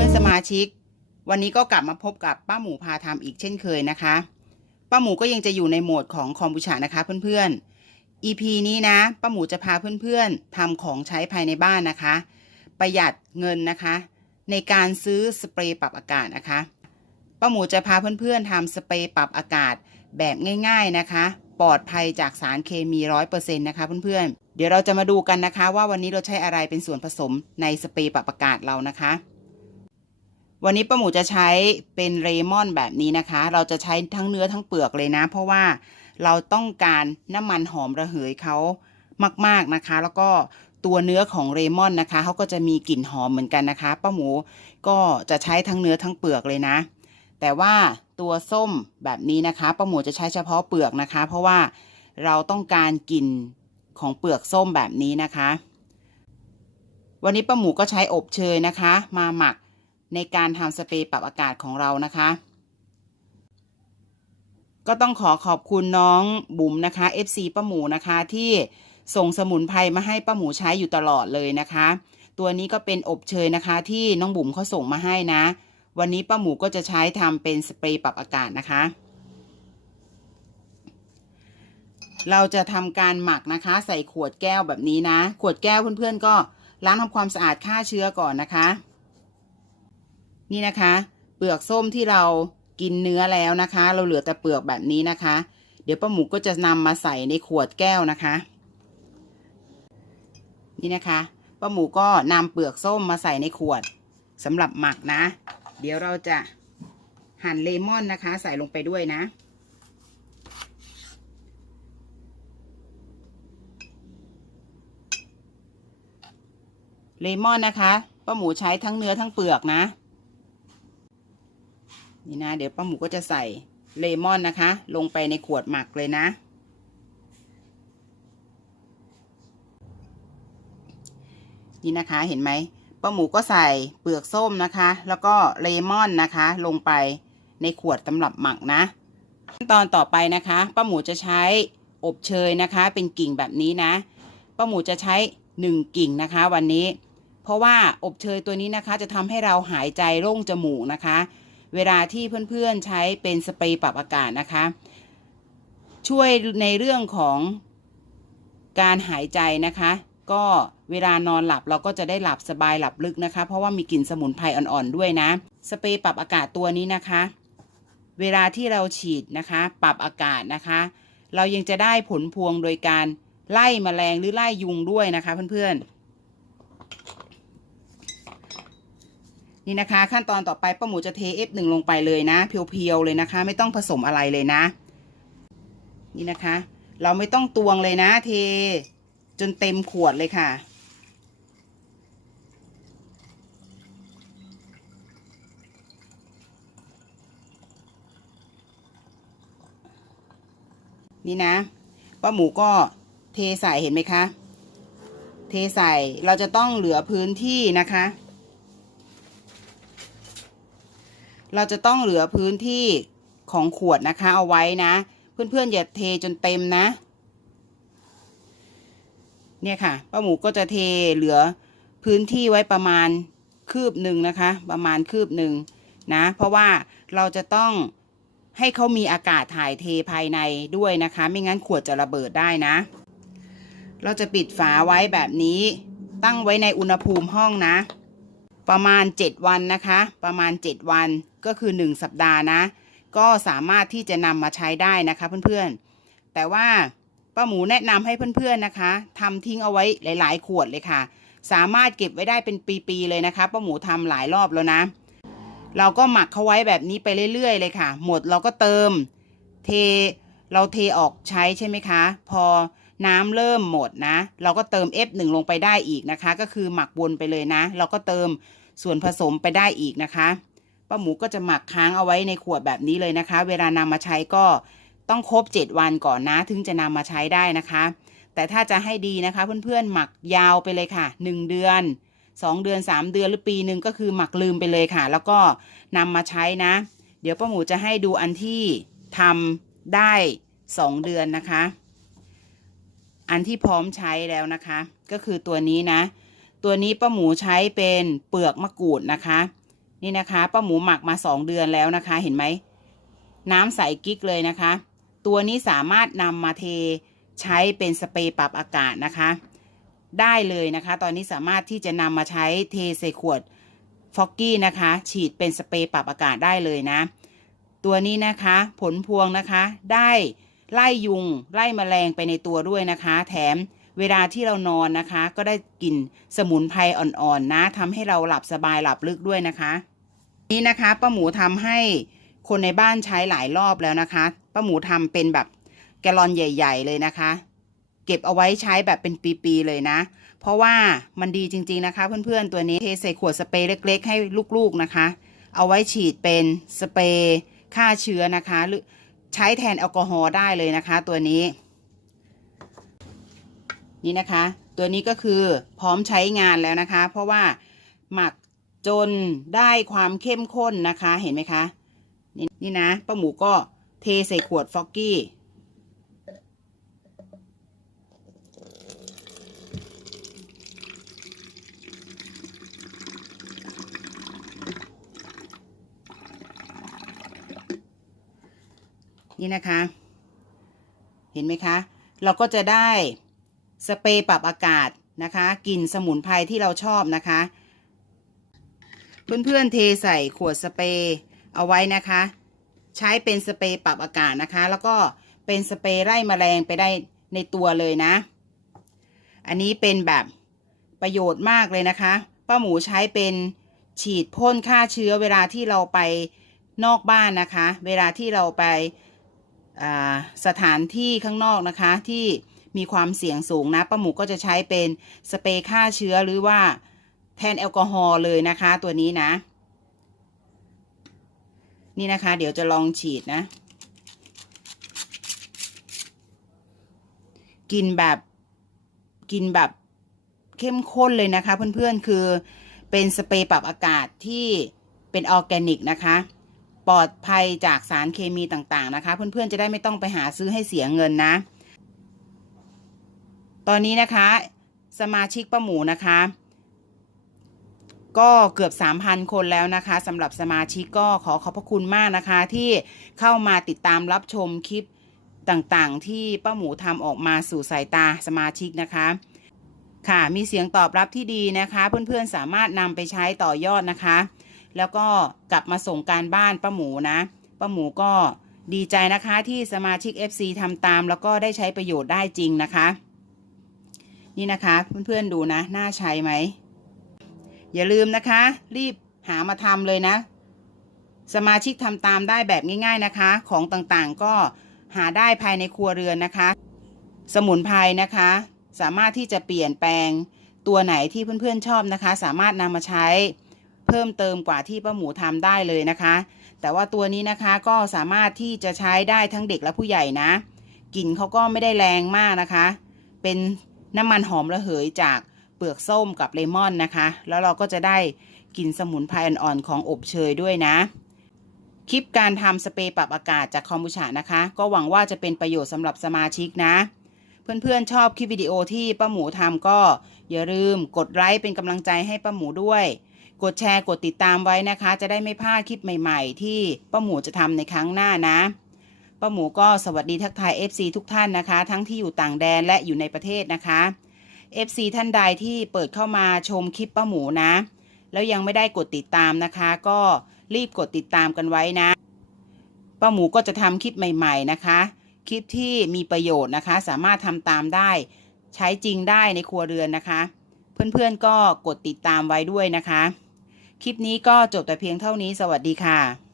พื่อนสมาชิก วันนี้ก็กลับมาพบกับป้าหมูพาทำอีกเช่นเคยนะคะ ป้าหมูก็ยังจะอยู่ในโหมดของคอมบูชานะคะเพื่อนๆ EP นี้นะป้าหมูจะพาเพื่อนๆทำของใช้ภายในบ้านนะคะ ประหยัดเงินนะคะ ในการซื้อสเปรย์ปรับอากาศนะคะป้าหมูจะพาเพื่อนๆทำสเปรย์ปรับอากาศแบบง่าย ๆนะคะ ปลอดภัยจากสารเคมีร้อยเปอร์เซ็นต์นะคะเพื่อนๆ เดี๋ยวเราจะมาดูกันนะคะ ว่าวันนี้เราใช้อะไรเป็นส่วนผสมในสเปรย์ปรับอากาศเรานะคะ วันนี้ป้าหมูจะใช้เป็นเรมอนแบบนี้นะคะ เราจะใช้ทั้งเนื้อทั้งเปลือกเลยนะ เพราะว่าเราต้องการน้ำมันหอมระเหยเขามาก ๆนะคะ แล้วก็ตัวเนื้อของเรมอนนะคะเขาก็จะมีกลิ่นหอมเหมือนกันนะคะป้าหมูก็จะใช้ทั้งเนื้อทั้งเปลือกเลยนะ แต่ว่าตัวส้มแบบนี้นะคะป้าหมูจะใช้เฉพาะเปลือกนะคะ เพราะว่าเราต้องการกลิ่นของเปลือกส้มแบบนี้นะคะ วันนี้ป้าหมูก็ใช้อบเชยนะคะ มาหมัก ในการทำสเปรย์ปรับอากาศของเรานะคะ ก็ต้องขอขอบคุณน้องบุ๋มนะคะ FC ป้าหมูนะคะที่ส่งสมุนไพรมาให้ป้าหมูใช้อยู่ตลอดเลยนะคะ ตัวนี้ก็เป็นอบเชยนะคะ ที่น้องบุ๋มเขาส่งมาให้นะ วันนี้ป้าหมูก็จะใช้ทำเป็นสเปรย์ปรับอากาศนะคะ เราจะทำการหมักนะคะ ใส่ขวดแก้วแบบนี้นะ ขวดแก้วเพื่อนๆก็ล้างทำความสะอาดฆ่าเชื้อก่อนนะคะ นี่นะคะ เปลือกส้มที่เรากินเนื้อแล้วนะคะ เราเหลือแต่เปลือกแบบนี้นะคะ เดี๋ยวป้าหมูก็จะนำมาใส่ในขวดแก้วนะคะ นี่นะคะป้าหมูก็นำเปลือกส้มมาใส่ในขวดสำหรับหมักนะ เดี๋ยวเราจะหั่นเลมอนนะคะ ใส่ลงไปด้วยนะเลมอนนะคะป้าหมูใช้ทั้งเนื้อทั้งเปลือกนะ นี่นะ เดี๋ยวป้าหมูก็จะใส่เลมอนนะคะ ลงไปในขวดหมักเลยนะ นี่นะคะเห็นไหมป้าหมูก็ใส่เปลือกส้มนะคะ แล้วก็เลมอนนะคะ ลงไปในขวดสำหรับหมักนะขั้นตอนต่อไปนะคะป้าหมูจะใช้อบเชยนะคะ เป็นกิ่งแบบนี้นะป้าหมูจะใช้หนึ่งกิ่งนะคะวันนี้ เพราะว่าอบเชยตัวนี้นะคะ จะทำให้เราหายใจโล่งจมูกนะคะ เวลาที่เพื่อนๆใช้เป็นสเปรย์ปรับอากาศนะคะ ช่วยในเรื่องของการหายใจนะคะ ก็เวลานอนหลับเราก็จะได้หลับสบายหลับลึกนะคะ เพราะว่ามีกลิ่นสมุนไพรอ่อนๆด้วยนะ สเปรย์ปรับอากาศตัวนี้นะคะ เวลาที่เราฉีดนะคะ ปรับอากาศนะคะ เรายังจะได้ผลพวงโดยการไล่มแมลงหรือไล่ยุงด้วยนะคะเพื่อนๆ นี่นะคะ ขั้นตอนต่อไปป้าหมูจะเท F1 ลงไปเลยนะ เพียวๆเลยนะคะ ไม่ต้องผสมอะไรเลยนะ นี่นะคะ เราไม่ต้องตวงเลยนะ เทจนเต็มขวดเลยค่ะนี่นะป้าหมูก็เทใส่เห็นไหมคะ เทใส่เราจะต้องเหลือพื้นที่นะคะ เราจะต้องเหลือพื้นที่ของขวดนะคะเอาไว้นะ เพื่อนๆอย่าเทจนเต็มนะ เนี่ยค่ะป้าหมูก็จะเทเหลือพื้นที่ไว้ประมาณคืบหนึ่งนะคะ ประมาณคืบหนึ่งนะ เพราะว่าเราจะต้องให้เขามีอากาศถ่ายเทภายในด้วยนะคะ ไม่งั้นขวดจะระเบิดได้นะ เราจะปิดฝาไว้แบบนี้ ตั้งไว้ในอุณหภูมิห้องนะ ประมาณ 7 วันนะคะ ประมาณ 7 วันก็คือ 1 สัปดาห์นะ ก็สามารถที่จะนำมาใช้ได้นะคะเพื่อนๆ แต่ว่าป้าหมูแนะนำให้เพื่อนๆนะคะทำทิ้งเอาไว้หลาย ๆ ขวดเลยค่ะ สามารถเก็บไว้ได้เป็นปีๆเลยนะคะป้าหมูทำหลายรอบแล้วนะ เราก็หมักเขาไว้แบบนี้ไปเรื่อย ๆ เลยค่ะ หมดเราก็เติม เทเราเทออกใช้ใช่ไหมคะ พอ น้ำเริ่มหมดนะ เราก็เติม F1 ลงไปได้อีกนะคะ ก็คือหมักวนไปเลยนะ เราก็เติมส่วนผสมไปได้อีกนะคะป้าหมูก็จะหมักค้างเอาไว้ในขวดแบบนี้เลยนะคะ เวลานำมาใช้ก็ต้องครบ 7 วันก่อนนะ ถึงจะนำมาใช้ได้นะคะ แต่ถ้าจะให้ดีนะคะ เพื่อนๆหมักยาวไปเลยค่ะ 1 เดือน 2 เดือน 3 เดือนหรือปีหนึ่งก็คือหมักลืมไปเลยค่ะ แล้วก็นำมาใช้นะ เดี๋ยวป้าหมูจะให้ดูอันที่ทำได้ 2 เดือนนะคะ อันที่พร้อมใช้แล้วนะคะ ก็คือตัวนี้นะ ตัวนี้ป้าหมูใช้เป็นเปลือกมะกรูดนะคะ นี่นะคะป้าหมูหมักมาสองเดือนแล้วนะคะ เห็นไหมน้ำใสกิ๊กเลยนะคะ ตัวนี้สามารถนำมาเทใช้เป็นสเปรย์ปรับอากาศนะคะ ได้เลยนะคะ ตอนนี้สามารถที่จะนำมาใช้เทใส่ขวดฟอกกี้นะคะ ฉีดเป็นสเปรย์ปรับอากาศได้เลยนะ ตัวนี้นะคะ ผลพวงนะคะได้ ไล่ยุง ไล่แมลงไปในตัวด้วยนะคะ แถมเวลาที่เรานอนนะคะ ก็ได้กลิ่นสมุนไพรอ่อนๆนะทำให้เราหลับสบายหลับลึกด้วยนะคะ นี่นะคะป้าหมูทำให้คนในบ้านใช้หลายรอบแล้วนะคะป้าหมูทำเป็นแบบแกลลอนใหญ่ ๆ เลยนะคะ เก็บเอาไว้ใช้แบบเป็นปีๆเลยนะ เพราะว่ามันดีจริง ๆนะคะ เพื่อนๆตัวนี้เทใส่ขวดสเปรย์เล็ก ๆ ให้ลูกๆนะคะ เอาไว้ฉีดเป็นสเปรย์ฆ่าเชื้อนะคะหรือ ใช้แทนแอลกอฮอล์ได้เลยนะคะ ตัวนี้ นี่นะคะ ตัวนี้ก็คือพร้อมใช้งานแล้วนะคะ เพราะว่าหมักจนได้ความเข้มข้นนะคะเห็นไหมคะ นี่นะป้าหมูก็เทใส่ขวดฟอกกี้ นี่นะคะ เห็นไหมคะ เราก็จะได้สเปรย์ปรับอากาศนะคะกลิ่นสมุนไพรที่เราชอบนะคะ เพื่อนๆเทใส่ขวดสเปรย์เอาไว้นะคะ ใช้เป็นสเปรย์ปรับอากาศนะคะ แล้วก็เป็นสเปรย์ไล่แมลงไปได้ในตัวเลยนะ อันนี้เป็นแบบประโยชน์มากเลยนะคะ ป้าหมูใช้เป็นฉีดพ่นฆ่าเชื้อเวลาที่เราไปนอกบ้านนะคะ เวลาที่เราไป สถานที่ข้างนอกนะคะที่มีความเสี่ยงสูงนะป้าหมูก็จะใช้เป็นสเปรย์ฆ่าเชื้อหรือว่าแทนแอลกอฮอล์เลยนะคะตัวนี้นะ นี่นะคะ เดี๋ยวจะลองฉีดนะกินแบบกินแบบเข้มข้นเลยนะคะ เพื่อนๆคือเป็นสเปรย์ปรับอากาศที่เป็นออร์แกนิกนะคะ ปลอดภัยจากสารเคมีต่างๆนะคะ เพื่อนๆจะได้ไม่ต้องไปหาซื้อให้เสียเงินนะ ตอนนี้นะคะ สมาชิกป้าหมูนะคะ ก็เกือบ 3,000 คนแล้วนะคะสำหรับสมาชิกก็ขอขอบพระคุณมากนะคะ ที่เข้ามาติดตามรับชมคลิปต่างๆ ที่ป้าหมูทำออกมาสู่สายตาสมาชิกนะคะค่ะมีเสียงตอบรับที่ดีนะคะ เพื่อนๆสามารถนำไปใช้ต่อยอดนะคะ แล้วก็กลับมาส่งการบ้านป้าหมูนะป้าหมูก็ดีใจนะคะที่สมาชิก FC ทำตาม แล้วก็ได้ใช้ประโยชน์ได้จริงนะคะ นี่นะคะเพื่อนๆดูนะน่าใช้ไหม อย่าลืมนะคะ รีบหามาทำเลยนะ สมาชิกทำตามได้แบบง่าย ๆนะคะ ของต่างๆก็หาได้ภายในครัวเรือนนะคะ สมุนไพรนะคะ สามารถที่จะเปลี่ยนแปลงตัวไหนที่เพื่อนๆชอบนะคะ สามารถนำมาใช้ เพิ่มเติมกว่าที่ป้าหมูทำได้เลยนะคะ แต่ว่าตัวนี้นะคะก็สามารถที่จะใช้ได้ทั้งเด็กและผู้ใหญ่นะกลิ่นเขาก็ไม่ได้แรงมากนะคะ เป็นน้ำมันหอมระเหยจากเปลือกส้มกับเลมอนนะคะ แล้วเราก็จะได้กลิ่นสมุนไพรอ่อนๆของอบเชยด้วยนะ คลิปการทำสเปรย์ปรับอากาศจากคอมบูชานะคะ ก็หวังว่าจะเป็นประโยชน์สำหรับสมาชิกนะ เพื่อนๆชอบคลิปวิดีโอที่ป้าหมูทำก็อย่าลืมกดไลค์เป็นกำลังใจให้ป้าหมูด้วย กดแชร์กดติดตามไว้นะคะ จะได้ไม่พลาดคลิปใหม่ๆ ที่ป้าหมูจะทำในครั้งหน้านะป้าหมูก็สวัสดีทักทาย FC ทุกท่านนะคะ ทั้งที่อยู่ต่างแดนและอยู่ในประเทศนะคะ FC ท่านใดที่เปิดเข้ามาชมคลิปป้าหมูนะ แล้วยังไม่ได้กดติดตามนะคะ ก็รีบกดติดตามกันไว้นะป้าหมูก็จะทำคลิปใหม่ ๆ นะคะ คลิปที่มีประโยชน์นะคะ สามารถทำตามได้ใช้จริงได้ในครัวเรือนนะคะ เพื่อนๆก็กดติดตามไว้ด้วยนะคะ คลิปนี้ก็จบแต่เพียงเท่านี้สวัสดีค่ะ